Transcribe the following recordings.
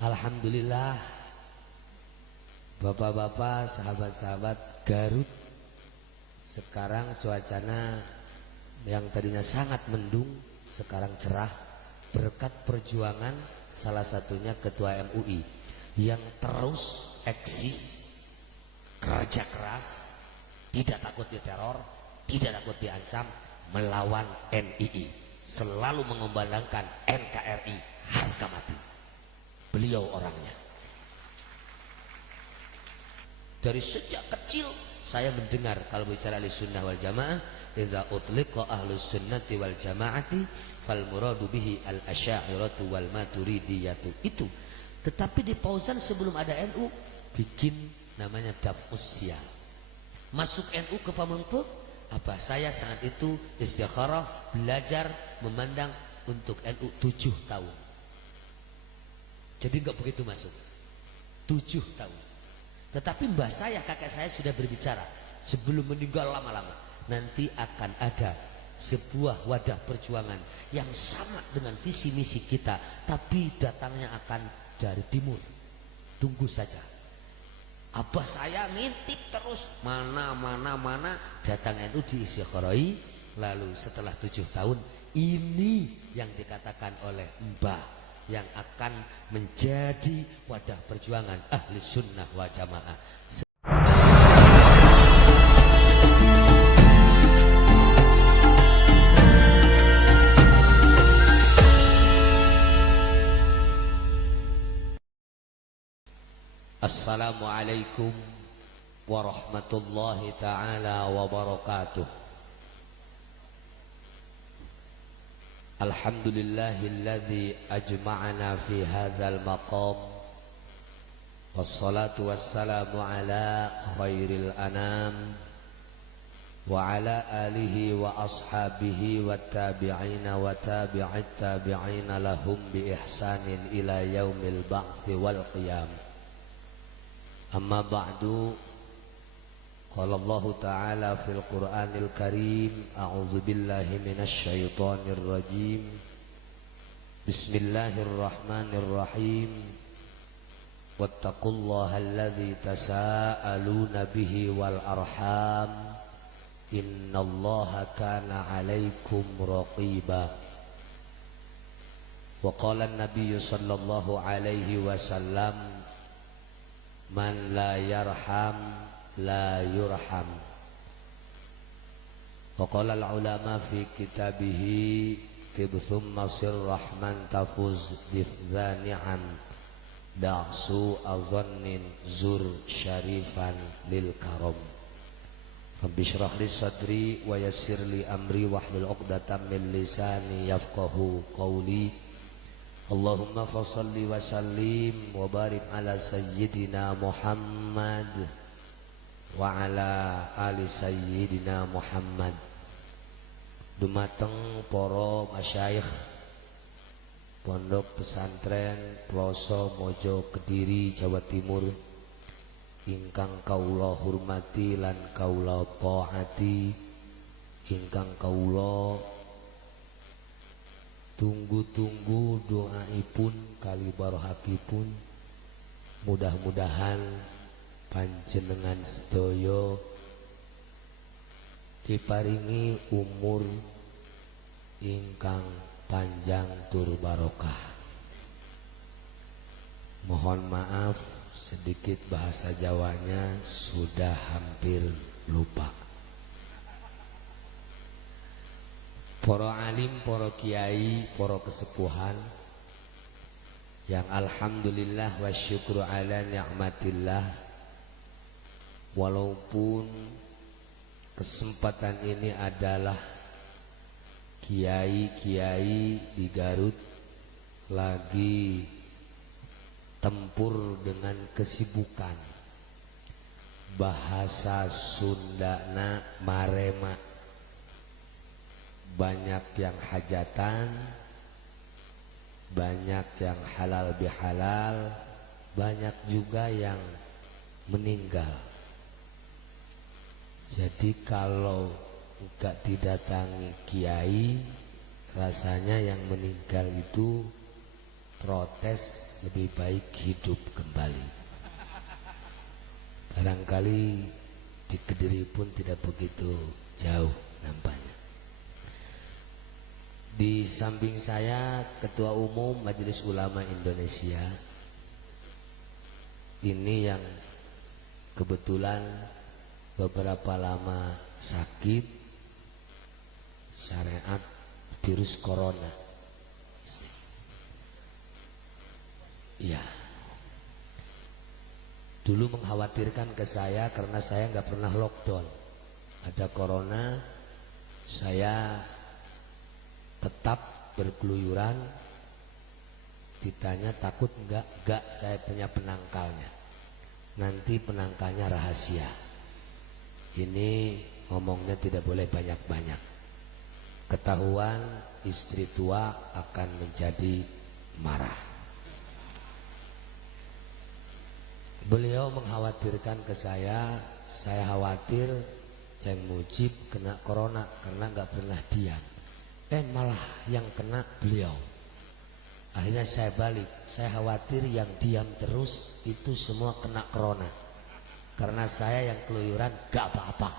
Alhamdulillah, bapak-bapak, sahabat-sahabat Garut, sekarang cuacanya yang tadinya sangat mendung sekarang cerah berkat perjuangan salah satunya Ketua MUI yang terus eksis, kerja keras, tidak takut diteror, tidak takut diancam, melawan NII, selalu mengumandangkan NKRI harga mati. Beliau orangnya. Dari sejak kecil saya mendengar kalau bicara ahli sunnah wal jamaah, idza utliqa ahlus sunnati wal jamaati fal muradu bihi al asy'ariyatu wal maturidiyatu itu. Tetapi di Pausan sebelum ada NU bikin namanya daf'us sial. Masuk NU ke Pamengpeuk, apa saya saat itu istikharah belajar memandang untuk NU 7 tahun. Jadi enggak begitu masuk 7 tahun. Tetapi mbah saya, kakek saya sudah berbicara sebelum meninggal lama-lama, nanti akan ada sebuah wadah perjuangan yang sama dengan visi misi kita, tapi datangnya akan dari timur. Tunggu saja. Abah saya ngintip terus mana datang NU diistiqorohi. Lalu setelah 7 tahun ini yang dikatakan oleh mbah yang akan menjadi wadah perjuangan ahli sunnah wa jamaah. Assalamualaikum warahmatullahi ta'ala wabarakatuh. Alhamdulillahilladzi ajma'ana fi hadzal maqam. Wassalatu wassalamu ala khairil anam wa ala alihi wa ashabihi wa tabi'ina wa tabi'it tabi'ina lahum bi ihsanin ila yaumil ba'tsi wal qiyam. Amma ba'du, qala Allah ta'ala fil Qur'anil Karim, a'udzu billahi minasy syaithanir rajim. Bismillahirrahmanirrahim. Wattaqullaha alladzi tasaaluna bihi wal arham. Innallaha kana 'alaikum raqiba. Wa qala an-nabiyyu sallallahu alaihi wasallam, man la yarham la yurham. Wa qala al-ulama fi kitabihi tib thumma sir rahman tafuz bifdhani'am da'su azannin zur syarifan lil karam. Rabbi shrah li sadri wa yassir li amri wahlul 'uqdatam min lisani yafqahu qawli. Allahumma fassalli wa sallim wa barik ala sayyidina Muhammad wa ala ali sayyidina Muhammad. Dumateng para masyayikh Pondok Pesantren Ploso Mojo Kediri Jawa Timur ingkang kaula hormati lan kaula taati, ingkang kaula tunggu-tunggu doaipun kali barokahipun, mudah-mudahan panjenengan sedaya diparingi umur ingkang panjang tur barokah. Mohon maaf sedikit bahasa Jawanya sudah hampir lupa. Para alim, para kiai, para kesepuhan yang alhamdulillah wa syukru ala ni'matillah, walaupun kesempatan ini adalah kiai-kiai di Garut lagi tempur dengan kesibukan, bahasa Sundana marema, banyak yang hajatan, banyak yang halal bihalal, banyak juga yang meninggal. Jadi kalau enggak didatangi kiai, rasanya yang meninggal itu protes lebih baik hidup kembali. Barangkali di Kediri pun tidak begitu jauh nampaknya. Di samping saya Ketua Umum Majelis Ulama Indonesia. Ini yang kebetulan beberapa lama sakit syariat virus corona. Ya, dulu mengkhawatirkan ke saya karena saya nggak pernah lockdown. Ada corona, saya tetap berkeluyuran. Ditanya takut enggak, saya punya penangkalnya. Nanti penangkalnya rahasia. Ini ngomongnya tidak boleh banyak-banyak. Ketahuan istri tua akan menjadi marah. Beliau mengkhawatirkan ke saya khawatir Ceng Mujib kena corona karena nggak pernah diam. Malah yang kena beliau. Akhirnya saya balik, saya khawatir yang diam terus itu semua kena corona. Karena saya yang keluyuran gak apa-apa.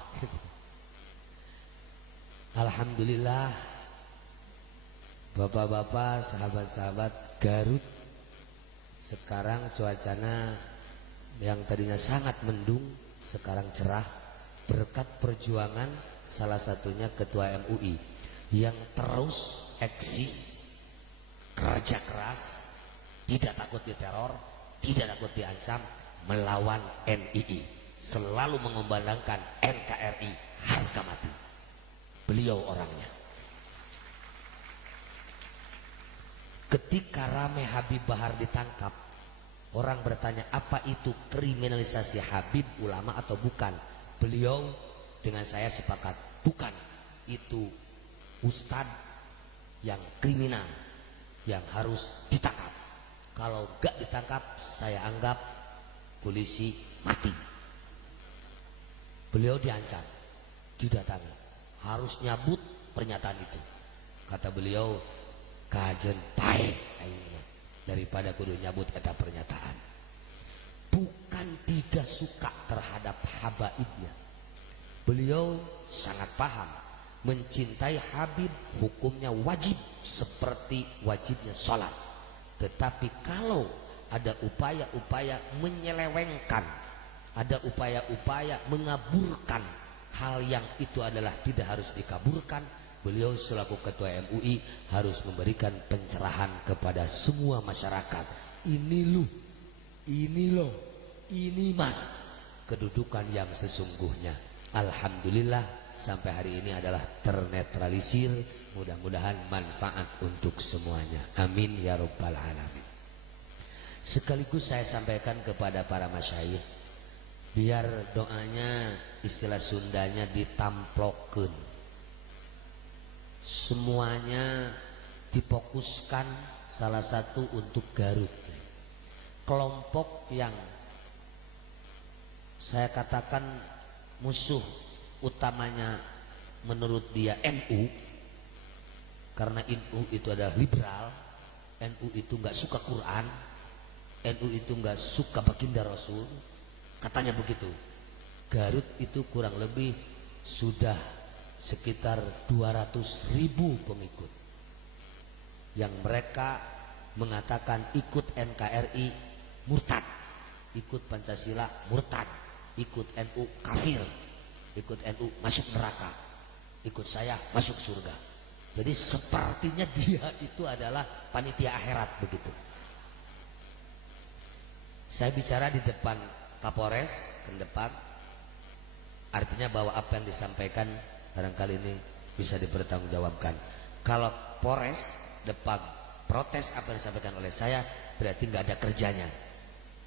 Alhamdulillah, bapak-bapak, sahabat-sahabat Garut, sekarang cuacanya yang tadinya sangat mendung sekarang cerah berkat perjuangan salah satunya Ketua MUI yang terus eksis, kerja keras, tidak takut diteror, tidak takut diancam, melawan NII, selalu mengumandangkan NKRI harga mati. Beliau orangnya. Ketika rame Habib Bahar ditangkap, orang bertanya apa itu kriminalisasi Habib ulama atau bukan? Beliau dengan saya sepakat, bukan, itu ustadz yang kriminal yang harus ditangkap. Kalau gak ditangkap saya anggap polisi mati. Beliau diancam, didatangi, harus nyabut pernyataan itu. Kata beliau, kajen pae daripada kudu nyabut eta pernyataan. Bukan tidak suka terhadap habaibnya. Beliau sangat paham, mencintai Habib hukumnya wajib seperti wajibnya sholat. Tetapi kalau ada upaya-upaya menyelewengkan, ada upaya-upaya mengaburkan hal yang itu adalah tidak harus dikaburkan, beliau selaku Ketua MUI harus memberikan pencerahan kepada semua masyarakat. Ini loh, ini mas, kedudukan yang sesungguhnya. Alhamdulillah sampai hari ini adalah ternetralisir. Mudah-mudahan manfaat untuk semuanya. Amin ya rabbal alamin. Sekaligus saya sampaikan kepada para masyayikh, biar doanya istilah Sundanya ditamplokeun. Semuanya difokuskan salah satu untuk Garut. Kelompok yang saya katakan musuh utamanya menurut dia NU, karena NU itu adalah liberal, NU itu nggak suka Quran, NU itu nggak suka baginda Rasul, katanya begitu. Garut itu kurang lebih sudah sekitar 200.000 pengikut yang mereka mengatakan ikut NKRI murtad, ikut Pancasila murtad, ikut NU kafir, ikut NU masuk neraka, ikut saya masuk surga. Jadi sepertinya dia itu adalah panitia akhirat begitu. Saya bicara di depan Kapolres, ke depan, artinya bahwa apa yang disampaikan barangkali ini bisa dipertanggungjawabkan. Kalau Polres depan protes apa yang disampaikan oleh saya, berarti nggak ada kerjanya,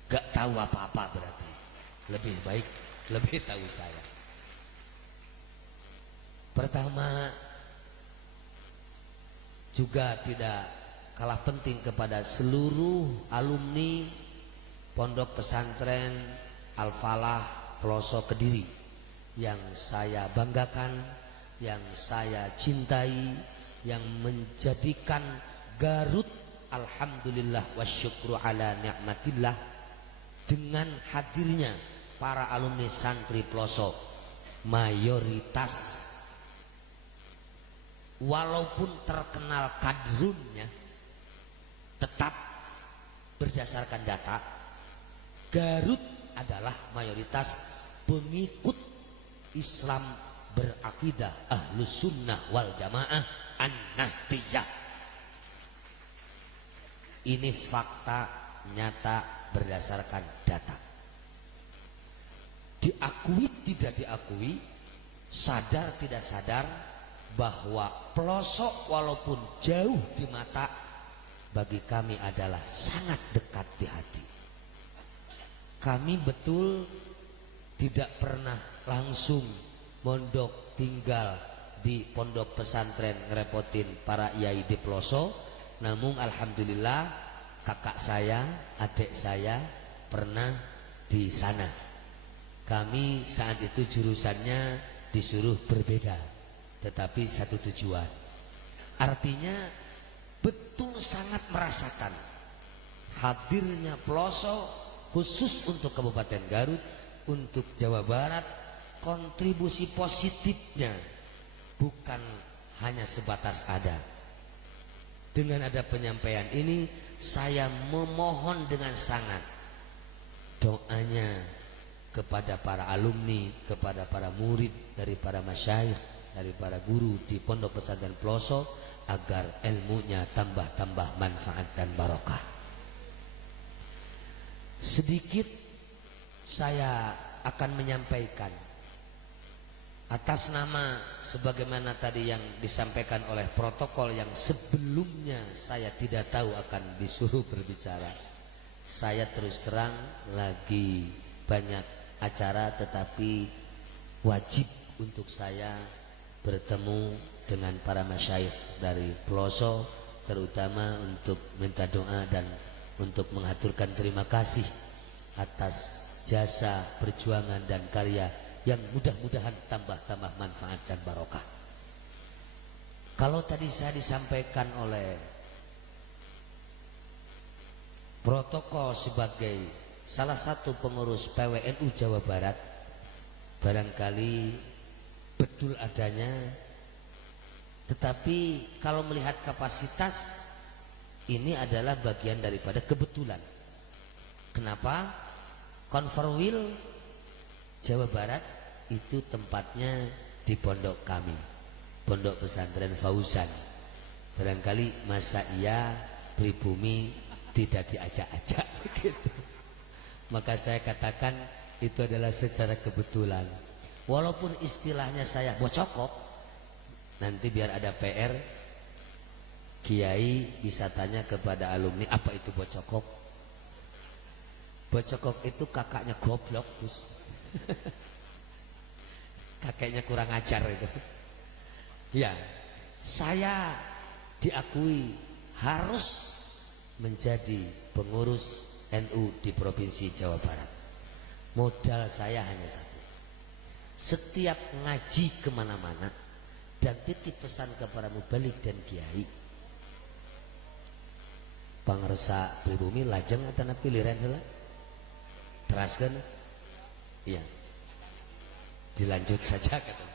nggak tahu apa-apa, berarti lebih baik lebih tahu saya. Pertama, juga tidak kalah penting kepada seluruh alumni Pondok Pesantren Al-Falah Pelosok Kediri yang saya banggakan, yang saya cintai, yang menjadikan Garut alhamdulillah wasyukru ala ni'matillah, dengan hadirnya para alumni santri pelosok mayoritas walaupun terkenal kadrunnya, tetap berdasarkan data Garut adalah mayoritas pengikut Islam berakidah Ahlus Sunnah wal Jamaah An-Nahdiyah. Ini fakta nyata berdasarkan data. Diakui tidak diakui, sadar tidak sadar, bahwa pelosok walaupun jauh di mata, bagi kami adalah sangat dekat di hati. Kami betul tidak pernah langsung mondok tinggal di pondok pesantren ngerepotin para yai di pelosok, namun alhamdulillah kakak saya, adik saya pernah di sana. Kami saat itu jurusannya disuruh berbeda, tetapi satu tujuan. Artinya betul sangat merasakan hadirnya pelosok khusus untuk Kabupaten Garut, untuk Jawa Barat, kontribusi positifnya bukan hanya sebatas ada. Dengan ada penyampaian ini, saya memohon dengan sangat doanya kepada para alumni, kepada para murid, dari para masyayikh, dari para guru di Pondok Pesantren Pelosok, agar ilmunya tambah-tambah manfaat dan barokah. Sedikit saya akan menyampaikan atas nama, sebagaimana tadi yang disampaikan oleh protokol yang sebelumnya saya tidak tahu akan disuruh berbicara. Saya terus terang lagi banyak acara, tetapi wajib untuk saya bertemu dengan para masyayikh dari pelosok, terutama untuk minta doa dan untuk mengaturkan terima kasih atas jasa, perjuangan dan karya yang mudah-mudahan tambah-tambah manfaat dan barokah. Kalau tadi saya disampaikan oleh protokol sebagai salah satu pengurus PWNU Jawa Barat, barangkali betul adanya, tetapi kalau melihat kapasitas, ini adalah bagian daripada kebetulan. Kenapa? Konferwil Jawa Barat itu tempatnya di pondok kami, Pondok Pesantren Fauzan. Barangkali masa iya pribumi tidak diajak-ajak begitu. Maka saya katakan itu adalah secara kebetulan. Walaupun istilahnya saya bocokok, nanti biar ada PR, Kiai bisa tanya kepada alumni, apa itu bocokok? Bocokok itu kakaknya goblok, Gus. Kakeknya kurang ajar itu. Ya, saya diakui harus menjadi pengurus NU di Provinsi Jawa Barat. Modal saya hanya satu. Setiap ngaji kemana-mana dan titip pesan kepada mubalik dan kiai, pangersa pribumi lajeng atau pilihan heula teraskan, iya dilanjut saja kata.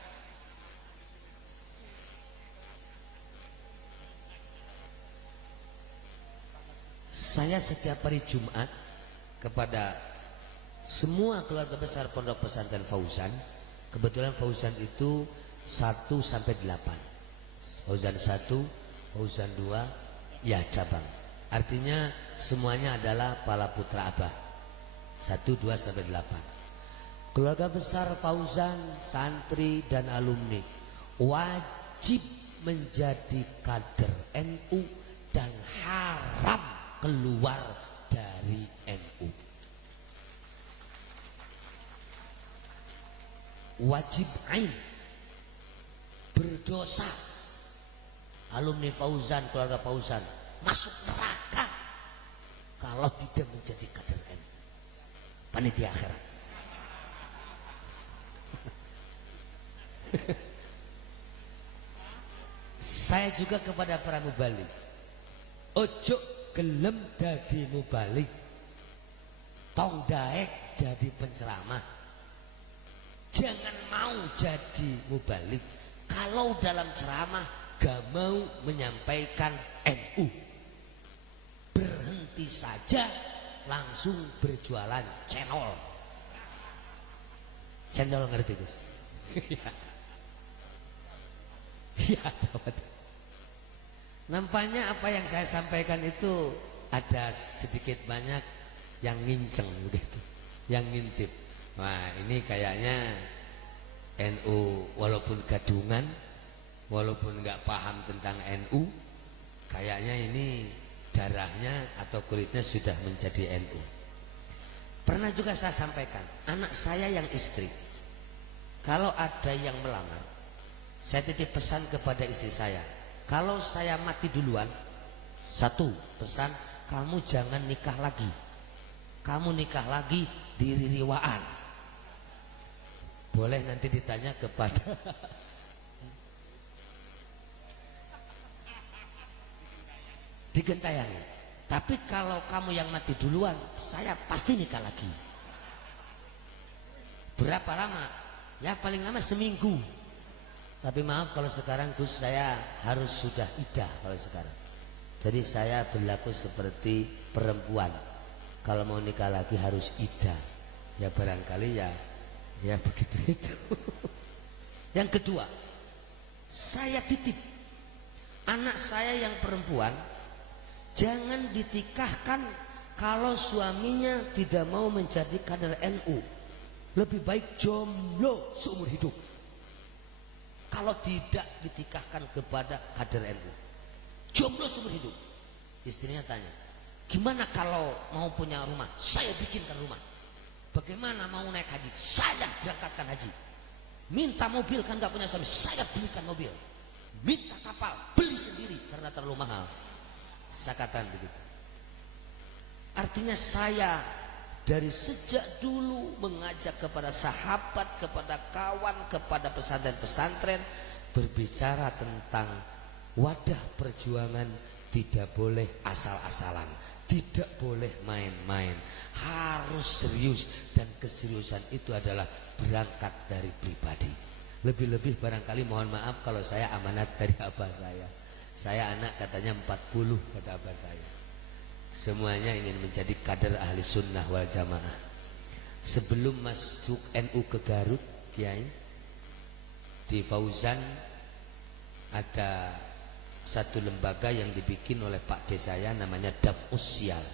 Saya setiap hari Jumat kepada semua keluarga besar Pondok Pesantren Fauzan, kebetulan Fauzan itu 1 sampai 8, Fauzan 1, Fauzan 2, ya cabang. Artinya semuanya adalah Pala Putra Abah 1, 2 sampai 8. Keluarga besar Fauzan, santri dan alumni wajib menjadi kader NU dan haram keluar dari NU. Wajib ain, berdosa. Alumni Fauzan, keluarga Fauzan masuk neraka kalau tidak menjadi kader NU, panitia akhirat. Saya juga kepada para mubalik, ojo gelem dadi mubalik, tong daek jadi penceramah. Jangan mau jadi mubalik kalau dalam ceramah gak mau menyampaikan NU. Berhenti saja, langsung berjualan cendol. Cendol ngerti Gus? Iya, dapat. Nampaknya apa yang saya sampaikan itu ada sedikit banyak yang nginceng begitu, yang ngintip. Wah, ini kayaknya NU walaupun gadungan, walaupun nggak paham tentang NU, kayaknya ini darahnya atau kulitnya sudah menjadi NU. Pernah juga saya sampaikan, anak saya yang istri, kalau ada yang melamar, saya titip pesan kepada istri saya, kalau saya mati duluan, satu pesan, kamu jangan nikah lagi. Kamu nikah lagi di Ririwaan. Boleh nanti ditanya kepada di Gentayangan. Tapi kalau kamu yang mati duluan, saya pasti nikah lagi. Berapa lama? Ya paling lama seminggu. Tapi maaf kalau sekarang Gus, saya harus sudah idah kalau sekarang. Jadi saya berlaku seperti perempuan. Kalau mau nikah lagi harus idah. Ya barangkali ya begitu itu. Yang kedua, saya titip anak saya yang perempuan jangan ditikahkan kalau suaminya tidak mau menjadi kader NU. Lebih baik jomblo seumur hidup kalau tidak ditikahkan kepada kader NU. Jomblo seumur hidup. Istrinya tanya, gimana kalau mau punya rumah? Saya bikinkan rumah. Bagaimana mau naik haji? Saya berangkatkan haji. Minta mobil kan gak punya suami, saya belikan mobil. Minta kapal, beli sendiri karena terlalu mahal. Saya katakan begitu. Artinya saya dari sejak dulu mengajak kepada sahabat, kepada kawan, kepada pesantren-pesantren berbicara tentang wadah perjuangan tidak boleh asal-asalan, tidak boleh main-main, harus serius, dan keseriusan itu adalah berangkat dari pribadi. Lebih-lebih barangkali mohon maaf kalau saya amanat dari abah saya. Saya anak katanya 40 kata abah saya. Semuanya ingin menjadi kader ahli sunnah wal jamaah. Sebelum masuk NU ke Garut, Kiai, di Fauzan ada satu lembaga yang dibikin oleh Pak D saya namanya Daf'us Syal.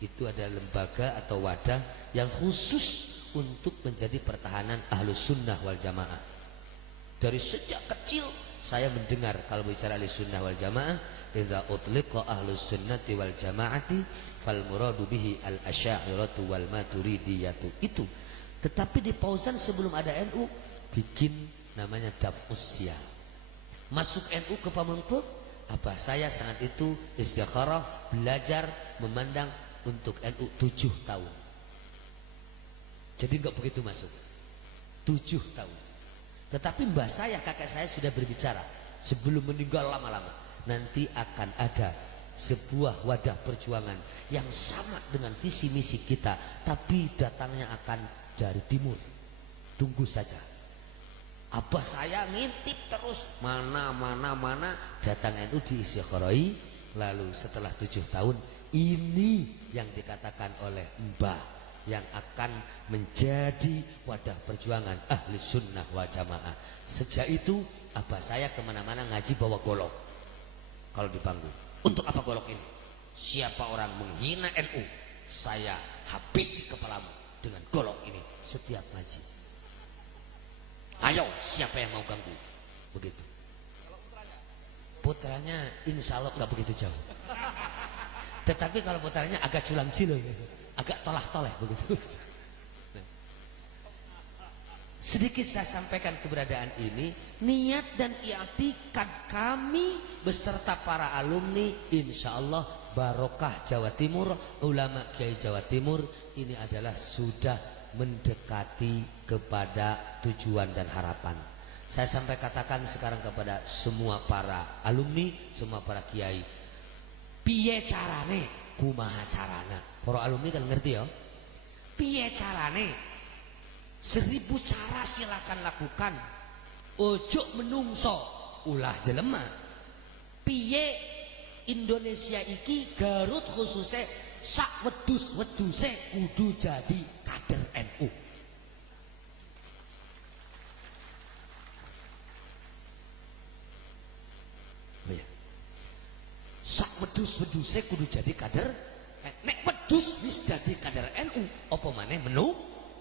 Itu adalah lembaga atau wadah yang khusus untuk menjadi pertahanan ahlus sunnah wal jamaah. Dari sejak kecil saya mendengar kalau bicara ahlus sunnah wal jamaah, idza utliqa ahlus sunnati wal jamaati fal muradu bihi al asy'ariyatu wal maturidiyatu. Itu. Tetapi di Fauzan sebelum ada NU bikin namanya Daf'us Syal. Masuk NU ke Pamengpeuk, abah saya sangat itu istikharah belajar memandang untuk NU 7 tahun. Jadi enggak begitu masuk 7 tahun. Tetapi mbah saya, kakek saya sudah berbicara sebelum meninggal lama-lama, nanti akan ada sebuah wadah perjuangan yang sama dengan visi misi kita, tapi datangnya akan dari timur. Tunggu saja. Abah saya ngintip terus mana datang NU diistikharoi. Lalu setelah 7 tahun ini yang dikatakan oleh mbah yang akan menjadi wadah perjuangan ahli sunnah wa jamaah. Sejak itu abah saya kemana-mana ngaji bawa golok. Kalau di panggung, untuk apa golok ini? Siapa orang menghina NU, saya habisi kepalamu dengan golok ini setiap ngaji. Ayo, siapa yang mau ganggu? Begitu. Putranya insya Allah gak begitu jauh. Tetapi kalau putranya agak culang cilo, agak tolah-toleh begitu. Nah, sedikit saya sampaikan keberadaan ini, niat dan i'tikad kami beserta para alumni, insya Allah barokah Jawa Timur, ulama Kiai Jawa Timur ini adalah sudah mendekati kepada tujuan dan harapan. Saya sampai katakan sekarang kepada semua para alumni, semua para kiai, Piye carane? Kumaha carana? Para alumni kan ngerti ya. Piye carane? 1000 cara silakan lakukan. Ojo menungso ulah jelema. Piye Indonesia iki Garut khususnya sak wedus-weduse kudu jadi kader NU. Sak wedus-weduse kudu jadi kader. Nek wedus wis jadi kader NU, apa maneh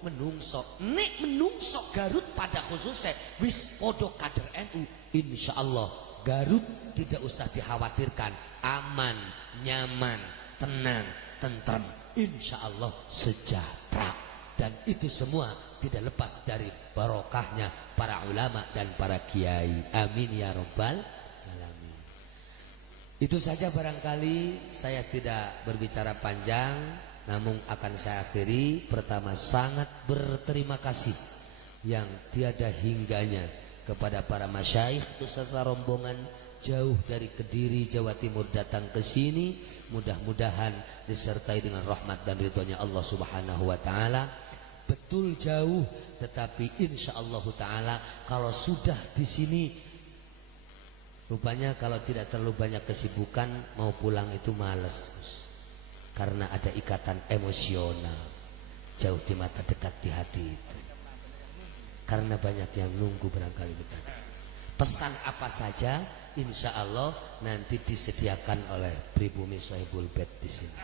menungso. Nek menungso Garut pada khususnya wis podo kader NU, insyaallah Garut tidak usah dikhawatirkan, aman, nyaman, tenang, tentrem, insyaallah sejahtera. Dan itu semua tidak lepas dari barokahnya para ulama dan para kiai. Amin ya rabbal alamin. Itu saja, barangkali saya tidak berbicara panjang, namun akan saya akhiri. Pertama, sangat berterima kasih yang tiada hingganya kepada para masyayikh beserta rombongan jauh dari Kediri, Jawa Timur datang ke sini. Mudah-mudahan disertai dengan rahmat dan ridhonya Allah Subhanahu wa taala. Betul jauh, tetapi insyaallah taala kalau sudah di sini, rupanya kalau tidak terlalu banyak kesibukan mau pulang itu malas, karena ada ikatan emosional jauh di mata, dekat di hati itu. Karena banyak yang nunggu barangkali betul. Pesan apa saja insya Allah nanti disediakan oleh Pribumi Sohibul Bed di sini.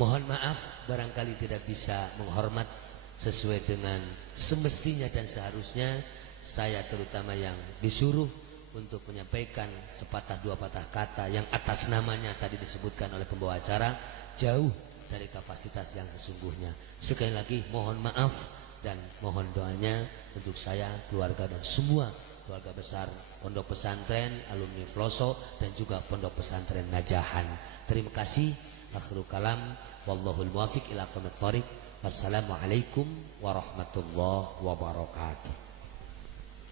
Mohon maaf barangkali tidak bisa menghormat sesuai dengan semestinya dan seharusnya. Saya terutama yang disuruh untuk menyampaikan sepatah dua patah kata yang atas namanya tadi disebutkan oleh pembawa acara jauh dari kapasitas yang sesungguhnya. Sekali lagi mohon maaf dan mohon doanya untuk saya, keluarga dan semua keluarga besar Pondok Pesantren alumni Floso dan juga Pondok Pesantren Najahan. Terima kasih. Akhirul kalam, wallahul muwafiq ila aqwamit thoriq. Wassalamualaikum warahmatullahi wabarakatuh.